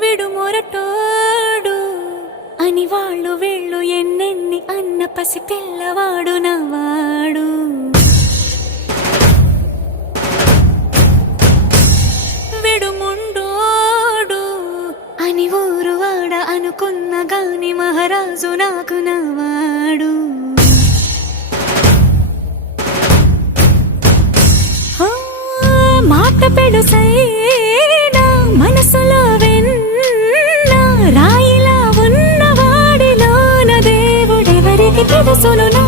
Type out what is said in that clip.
విడు మొరటోడు అని వాళ్ళు వీళ్ళు ఎన్నెన్ని అన్న పసి పిల్లవాడు నవాడు. విడు ముండోడు అని ఊరు వాడ అనుకున్న గాని మహారాజు నాకు నవాడు. మాట పెడుసైనా మనసులో వెన్న రాయిలా ఉన్నవాడిలోన దేవుడెవరికి తెలుసును.